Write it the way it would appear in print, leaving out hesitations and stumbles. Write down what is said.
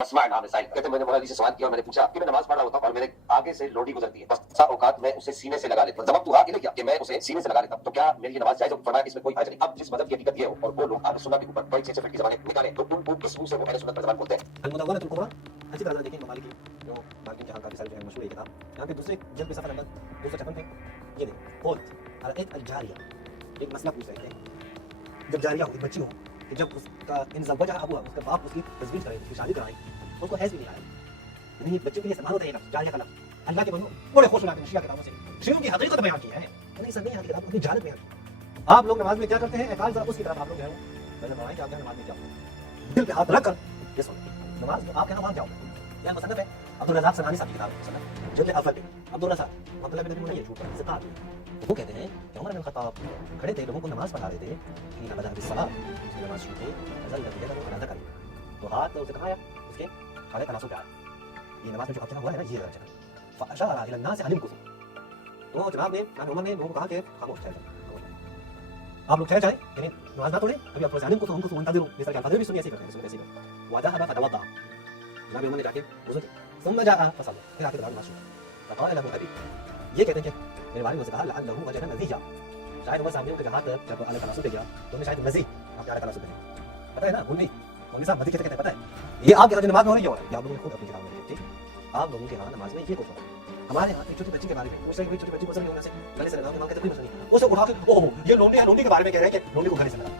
Smart नाम है साहिल। कहते मैंने मौलवी से सवाल किया और मैंने पूछा कि मैं नमाज पढ़ रहा होता हूँ और मेरे आगे से लोडी गुजरती है, बस सा औकात मैं उसे सीने से लगा लेता हूँ। जवाब तो कि नहीं किया कि मैं उसे सीने से लगा लेता हूँ, तो क्या मेरी ये नमाज जायज हो? फरमाया इसमें कोई हर्ज नहीं। अब जिस मदद की हकीकत ये हो और वो लोग आगे सुन्नत के ऊपर बड़ी 6 फीट की ज़बानें निकालें तो उन किस मुंह से वो अहले सुन्नत पर ज़बान बोलते हैं। अलमुदव्वनतुल कुबरा अच्छी तरह से देखें, ममालिक की जो मार्किन जहाँ काफ़ी सारी जो है मशहूर है किताब, यहाँ पे दूसरे जल्द पे सफ़ा नंबर 256 पे ये देखें कौल अल जारिया, एक मसला पूछ रहे थे जब जारिया हो, एक बच्ची हो कि जब उसका इंज़वजा अबूहा, उसका बाप उसकी तजवीज़ कराए, उसकी शादी कराए तो उसको हैज़ भी नहीं आया। यानी ये बच्चे के लिए इस्तेमाल होता है लफ्ज़ जारिया का लफ्ज़। अल्लाह के बंदो बड़े खुश होते हैं शिया किताबों से, शियों की हकीकत बयान की है, यानी सब ने यहाँ की किताब अपनी जालत बयान की। आप लोग नमाज में क्या करते हैं? एकाल ज़रा उसकी तरफ आप लोग जो है मैंने बताया कि आप नमाज में क्या हो दिल पे हाथ रख कर ये सुनो नमाज में आप कहना वहाँ क्या हो क्या मुसन्नफ है अब्दुल रज़ाक सनानी साहब की किताब मुसन्नफ जल्द अफल पे अब्दुल रज़ाक अब्दुल्लाह बिन नबी ये झूठ है सिद्धार्थ वो कहते हैं कि उमर बिन खत्ताब खड़े थे, लोगों को नमाज पढ़ा रहे थे कि बदा बिस्सलाह, उसने नमाज शुरू की नज़ल नबी का वो अदा करी तो हाथ उसे कहा उसके खाले तनासुब पे आया, ये नमाज में जो अब हुआ है ना ये रहा फअशारा इला अन्नास अनिम कुसु, तो जनाब ने उमर ने लोगों को कहा कि खामोश ठहर जाओ, आप लोग ठहर जाए, यानी नमाज ना पढ़े, अभी आप अनिम कुसु हमको मुंतज़िर इस तरह के अल्फाज भी सुनिए, ऐसे करते हैं, ऐसे करते वज़हब फतवद्दा, जनाब उमर ने जाके वज़ू किया, सुम्मा जाअ फसल्ला, फिर आके नमाज शुरू की, फक़ाल लहु अबी, ये कहते हैं कि मेरे वालिद ने उनसे कहा लअल्लहु वजदा मज़ीदा, शायद वो सामने उनके जहाँ तक जब अल्लाह तनासुब पे गया तो उन्हें शायद मज़ीद आप अल्लाह तनासुब पे पता है ना मौलवी साहब मज़ीद कहते हैं पता है ये आपके यहाँ जो नमाज में हो रही है ये आप लोगों ने खुद अपनी किताब में लिखी, ठीक आप लोगों के यहाँ नमाज में ये कुछ होता है। हमारे यहाँ एक छोटी बच्ची के बारे में पूछ रहे हैं, छोटी बच्ची को सर होने से गले से लगा के मांग के कोई मसला नहीं, उसे उठा के ओह ये लोंडी है, लोंडी के बारे में कह रहे हैं कि लोंडी को गले से लगा,